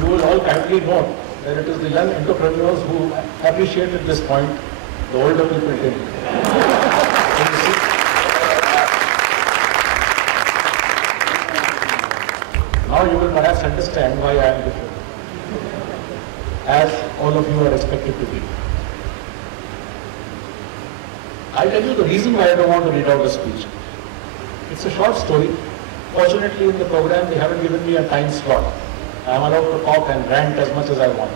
You will all kindly note that it is the young entrepreneurs who appreciated this point, the older people didn't. So you see, now you will perhaps understand why I am different, as all of you are expected to be. I'll tell you the reason why I don't want to read out the speech. It's a short story. Fortunately, in the program, they haven't given me a time slot. I am allowed to talk and rant as much as I want.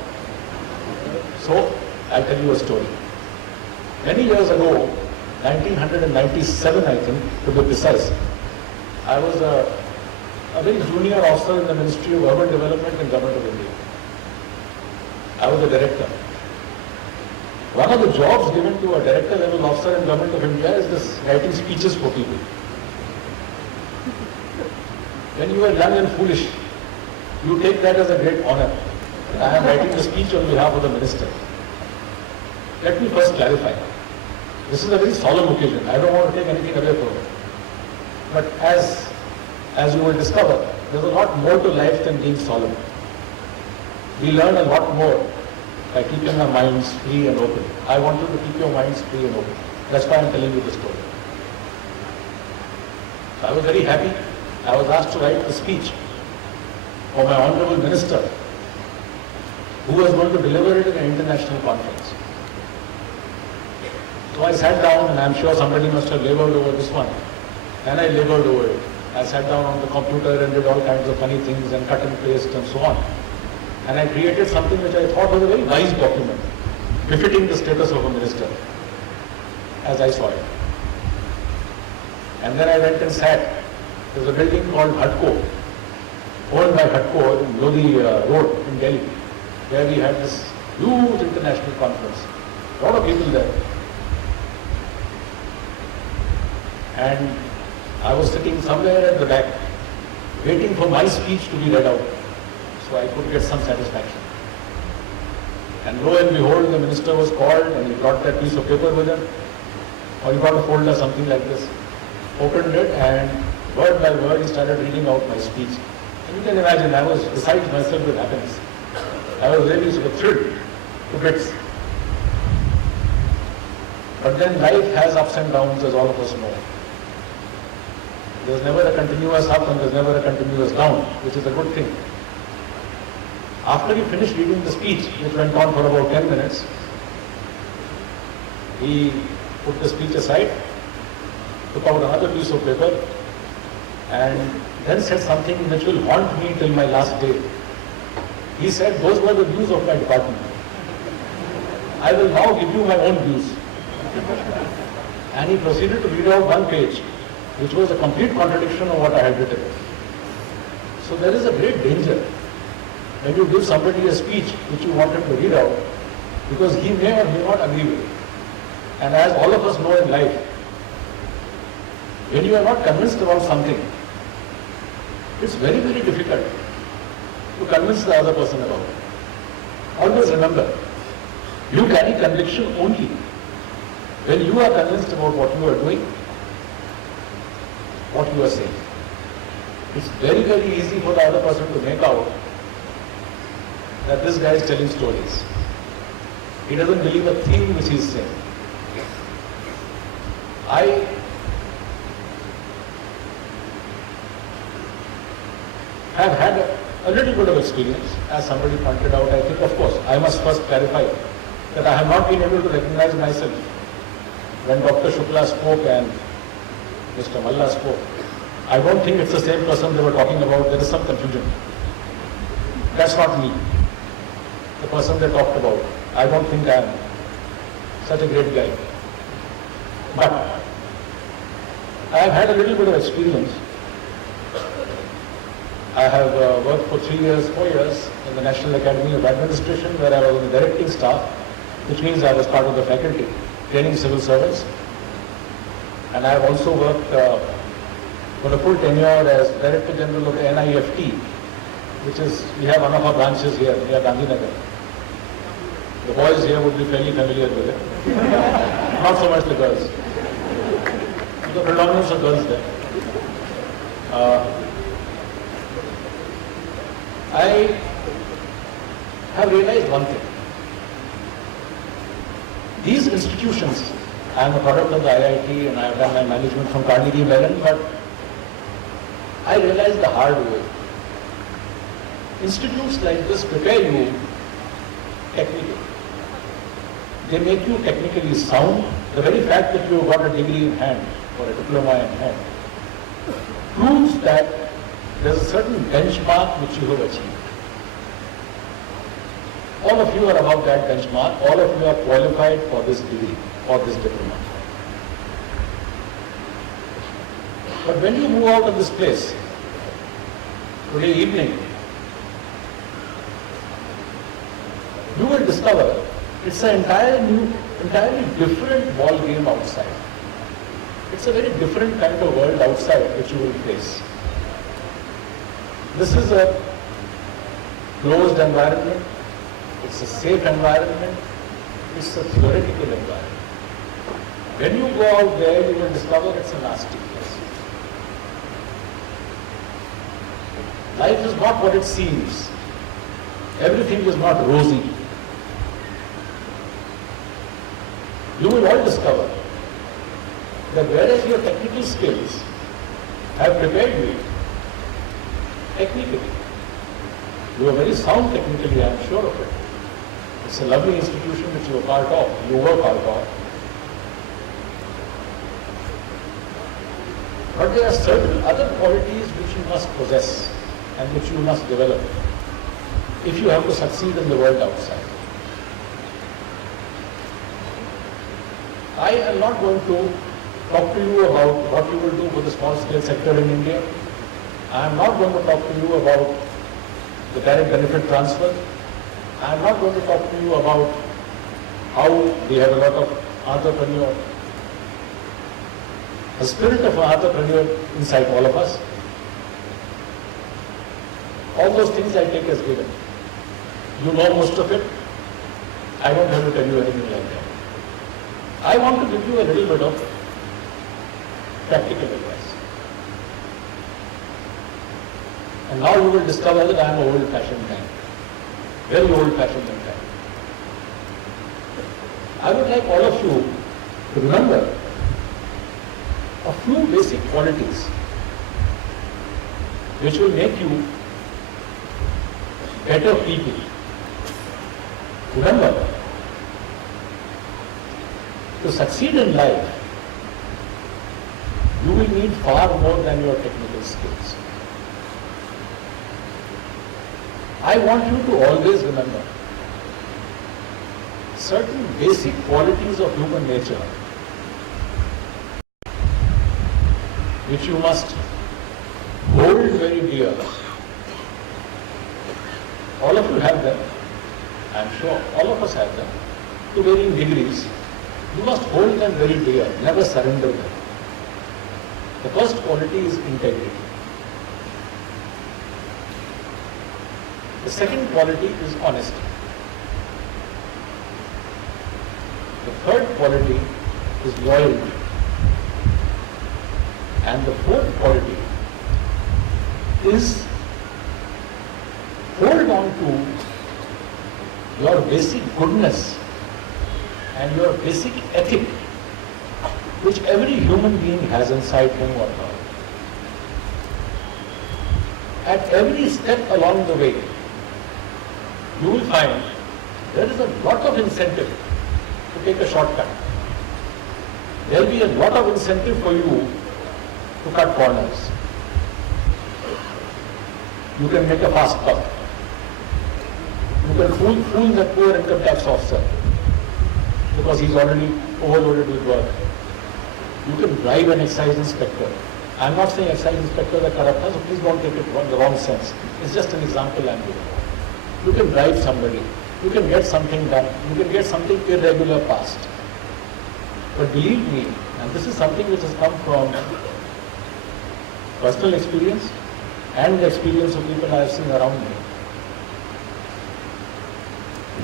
So, I'll tell you a story. Many years ago, 1997, I think, to be precise, I was a very junior officer in the Ministry of Urban Development and Government of India. I was a director. One of the jobs given to a director level officer in Government of India is this writing speeches for people. When you are young and foolish, you take that as a great honor. I am writing a speech on behalf of the minister. Let me first clarify. This is a very solemn occasion. I don't want to take anything away from it. But as you will discover, there's a lot more to life than being solemn. We learn a lot more by keeping our minds free and open. I want you to keep your minds free and open. That's why I'm telling you the story. So I was very happy. I was asked to write the speech for my honorable minister, who was going to deliver it in an international conference. So I sat down, and I'm sure somebody must have labored over this one. And I labored over it. I sat down on the computer and did all kinds of funny things and cut and paste and so on. And I created something which I thought was a very wise document, befitting the status of a minister, as I saw it. And then I went and sat. There's a building called HUDCO, owned by HUDCO in Lodi Road in Delhi, where we had this huge international conference. A lot of people there. And I was sitting somewhere at the back, waiting for my speech to be read out, so I could get some satisfaction. And lo and behold, the minister was called, and he brought that piece of paper with him, or he brought a folder, something like this, opened it, and word by word he started reading out my speech. And you can imagine, I was beside myself with happiness. I was really sort of thrilled to bits. But then life has ups and downs, as all of us know. There's never a continuous up and there's never a continuous down, which is a good thing. After he finished reading the speech, which went on for about 10 minutes, he put the speech aside, took out another piece of paper, and then said something which will haunt me till my last day. He said, those were the views of my department. I will now give you my own views. And he proceeded to read out one page, which was a complete contradiction of what I had written. So there is a great danger when you give somebody a speech which you want him to read out, because he may or may not agree with it. And as all of us know in life, when you are not convinced about something, it's very, very difficult to convince the other person about it. Always remember, you carry conviction only when you are convinced about what you are doing, what you are saying. It's very, very easy for the other person to make out that this guy is telling stories. He doesn't believe a thing which he is saying. I have had a little bit of experience, as somebody pointed out. I think, of course, I must first clarify that I have not been able to recognize myself when Dr. Shukla spoke and Mr. Malla spoke. I don't think it's the same person they were talking about. There is some confusion. That's not me. The person they talked about. I don't think I am such a great guy. But I have had a little bit of experience. I have worked for 3 years, 4 years in the National Academy of Administration, where I was on the directing staff, which means I was part of the faculty, training civil servants. And I have also worked for a full tenure as Director General of the NIFT, which is, we have one of our branches here near Gandhinagar. The boys here would be fairly familiar with it. Not so much the girls. The predominance of girls there. I have realized one thing. These institutions, I am a product of the IIT and I have done my management from Carnegie Mellon, but I realized the hard way. Institutes like this prepare you technically. They make you technically sound. The very fact that you have got a degree in hand or a diploma in hand proves that there is a certain benchmark which you have achieved. All of you are above that benchmark. All of you are qualified for this degree or this diploma. But when you move out of this place today evening, you will discover it's an entirely different ball game outside. It's a very different kind of world outside which you will face. This is a closed environment. It's a safe environment. It's a theoretical environment. When you go out there, you will discover it's a nasty place. Life is not what it seems. Everything is not rosy. You will all discover that whereas your technical skills have prepared you technically, you are very sound technically, I am sure of it. It's a lovely institution which you are part of, you were part of. But there are certain other qualities which you must possess and which you must develop if you have to succeed in the world outside. I am not going to talk to you about what you will do for the small scale sector in India. I am not going to talk to you about the direct benefit transfer. I am not going to talk to you about how we have a lot of entrepreneur, a spirit of an entrepreneur inside all of us. All those things I take as given. You know most of it. I don't have to tell you anything like that. I want to give you a little bit of practical advice. And now you will discover that I am an old-fashioned guy. Very old-fashioned guy. I would like all of you to remember a few basic qualities which will make you better people. Remember, to succeed in life, you will need far more than your technical skills. I want you to always remember certain basic qualities of human nature which you must hold very dear. All of you have them. I am sure all of us have them to varying degrees. You must hold them very dear, never surrender them. The first quality is integrity. The second quality is honesty. The third quality is loyalty. And the fourth quality is hold on to your basic goodness and your basic ethic, which every human being has inside him or her. At every step along the way, you will find there is a lot of incentive to take a shortcut. There will be a lot of incentive for you to cut corners. You can make a fast buck. You can fool the poor income tax officer because he's already overloaded with work. You can bribe an excise inspector. I'm not saying excise inspectors are corrupt, so please don't take it in the wrong sense. It's just an example I'm giving. You can bribe somebody. You can get something done. You can get something irregular passed. But believe me, and this is something which has come from personal experience and the experience of people I have seen around me.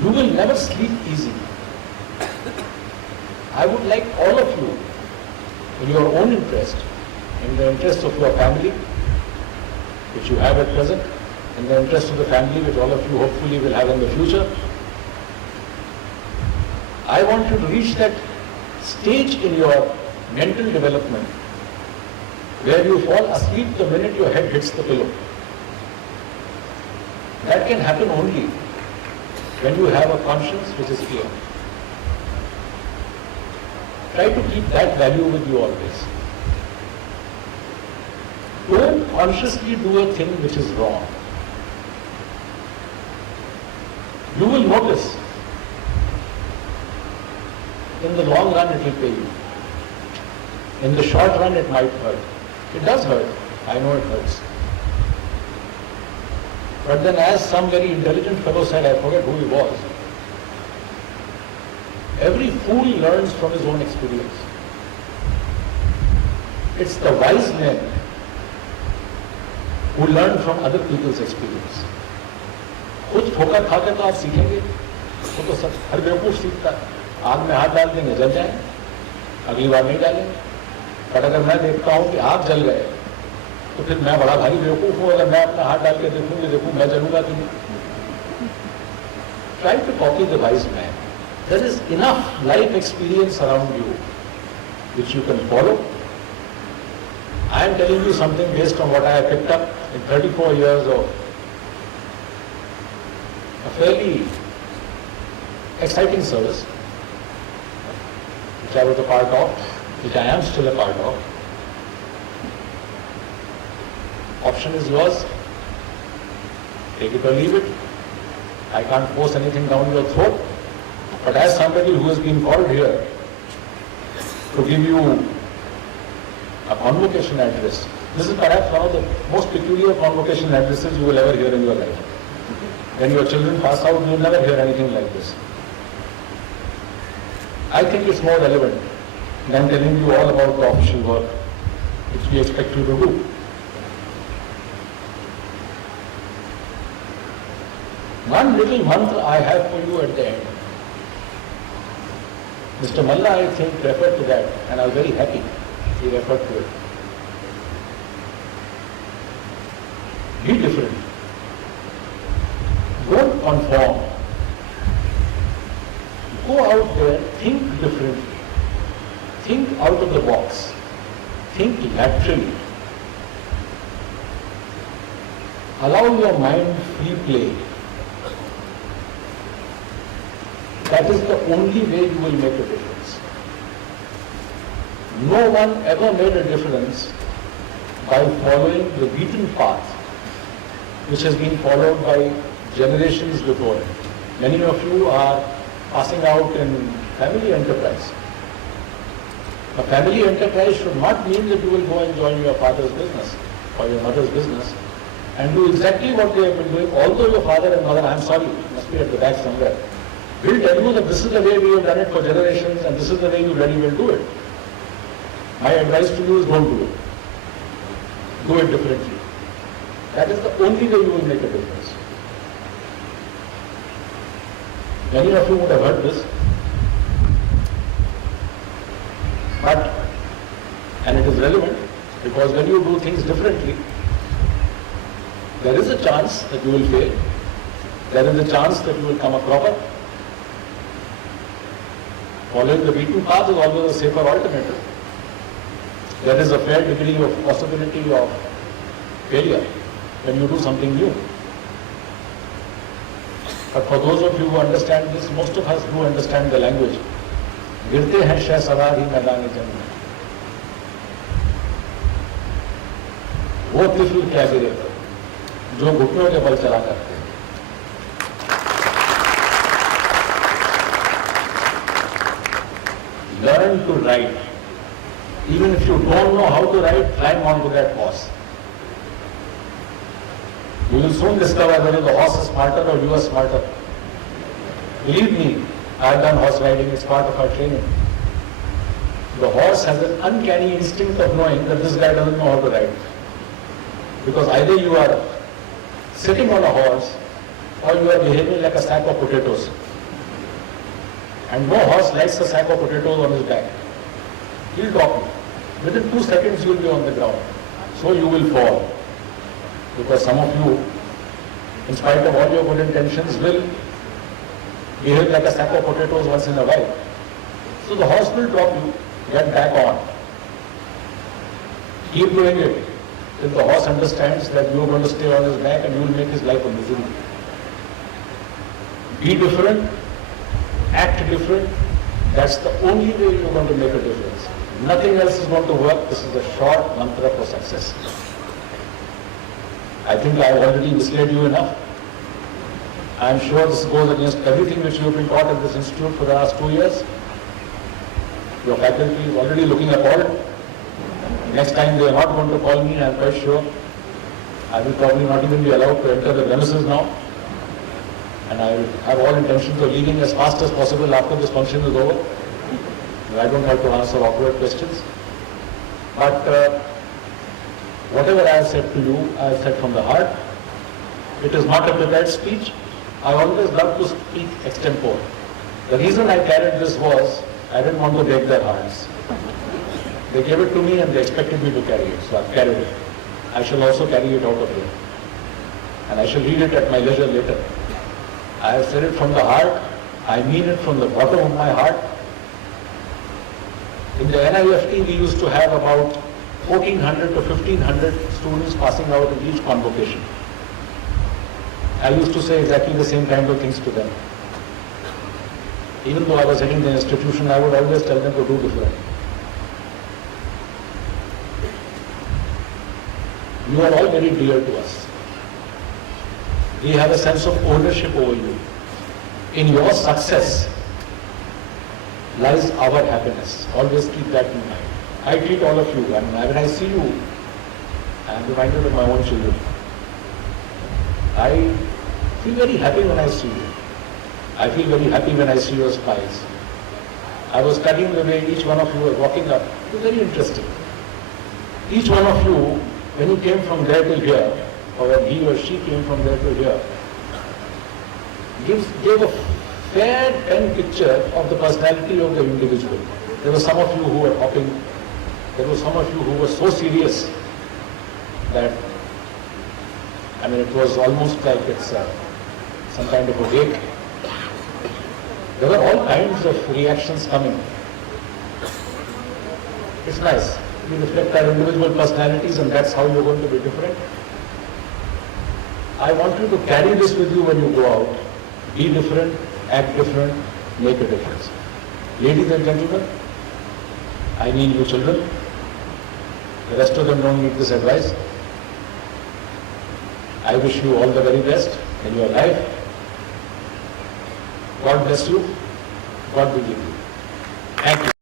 You will never sleep easy. I would like all of you, in your own interest, in the interest of your family, which you have at present, in the interest of the family, which all of you hopefully will have in the future, I want you to reach that stage in your mental development where you fall asleep the minute your head hits the pillow. That can happen only when you have a conscience which is clear. Try to keep that value with you always. Don't consciously do a thing which is wrong. You will notice in the long run it will pay you. In the short run it might hurt. It does hurt. I know it hurts. But then as some very intelligent fellow said, I forget who he was, every fool learns from his own experience. It's the wise men who learn from other people's experience. खुद ठोकर खा के तो आप सीखेंगे, तो सब हर बेवकूफ सीखता है। आग में हाथ डाल देंगे जल जाए, अगली बार नहीं डालेंगे। पर अगर मैं देखता हूं कि आप जल गए तो फिर मैं बड़ा भारी बेवकूफ हूं अगर मैं अपना हाथ डाल के देखूं मैं जलूंगा कि नहीं। Try to copy the wise man. There is enough life experience around you which you can follow. I am telling you something based on what I have picked up in 34 years of a fairly exciting service, which I was a part of, which I am still a part of. Option is yours. Take it or leave it. I can't force anything down your throat. But as somebody who has been called here to give you a convocation address, this is perhaps one of the most peculiar convocation addresses you will ever hear in your life. When your children pass out, you will never hear anything like this. I think it's more relevant than telling you all about the official work which we expect you to do. One little mantra I have for you at the end. Mr. Malla, I think, referred to that, and I was very happy he referred to it. Be different. Don't conform. Go out there, think differently. Think out of the box. Think laterally. Allow your mind free play. That is the only way you will make a difference. No one ever made a difference by following the beaten path which has been followed by generations before it. Many of you are passing out in family enterprise. A family enterprise should not mean that you will go and join your father's business or your mother's business and do exactly what they have been doing, although your father and mother, I am sorry, must be at the back somewhere, will tell you that this is the way we have done it for generations and this is the way you really will do it. My advice to you is don't do it. Do it differently. That is the only way you will make a difference. Many of you would have heard this, but, and it is relevant, because when you do things differently, there is a chance that you will fail. There is a chance that you will come a cropper. Following the beaten path is always a safer alternative. There is a fair degree of possibility of failure when you do something new. But for those of you who understand this, most of us do understand the language. गिरते हैं शह सवार ही मैदान जंग में। वो तिफल क्या गिरे जो घुटनों के बल चला करते हैं। Learn to ride. Even if you don't know how to ride, climb onto that horse. You will soon discover whether the horse is smarter or you are smarter. Believe me, I have done horse riding, it's part of our training. The horse has an uncanny instinct of knowing that this guy doesn't know how to ride. Because either you are sitting on a horse or you are behaving like a sack of potatoes. And no horse likes a sack of potatoes on his back. He'll drop you. Within 2 seconds you will be on the ground. So you will fall. Because some of you in spite of all your good intentions, will behave like a sack of potatoes once in a while. So the horse will drop you, get back on. Keep doing it till the horse understands that you are going to stay on his back and you will make his life a misery. Be different, act different. That's the only way you're going to make a difference. Nothing else is going to work. This is the short mantra for success. I think I have already misled you enough. I am sure this goes against everything which you have been taught at this institute for the last 2 years. Your faculty is already looking appalled. Next time they are not going to call me, I am quite sure. I will probably not even be allowed to enter the premises now. And I have all intentions of leaving as fast as possible after this function is over. I don't have to answer awkward questions. But whatever I have said to you, I have said from the heart. It is not a prepared speech. I always love to speak extempore. The reason I carried this was, I didn't want to break their hearts. They gave it to me and they expected me to carry it, so I carried it. I shall also carry it out of here. And I shall read it at my leisure later. I have said it from the heart. I mean it from the bottom of my heart. In the NIFT, we used to have about 1,400 to 1,500 students passing out in each convocation. I used to say exactly the same kind of things to them. Even though I was heading the institution, I would always tell them to do different. You are all very dear to us. We have a sense of ownership over you. In your success lies our happiness. Always keep that in mind. I treat all of you, and when I see you, I am reminded of my own children. I feel very happy when I see you. I feel very happy when I see your smiles. I was studying the way each one of you was walking up. It was very interesting. Each one of you, when you came from there to here, or when he or she came from there to here, gave a fair pen picture of the personality of the individual. There were some of you who were hopping. There were some of you who were so serious that, it was almost like it's some kind of a wake. There were all kinds of reactions coming. It's nice. We reflect our individual personalities, and that's how you're going to be different. I want you to carry this with you when you go out. Be different, act different, make a difference. Ladies and gentlemen, I mean you children. The rest of them don't need this advice. I wish you all the very best in your life. God bless you. God be with you. Thank you.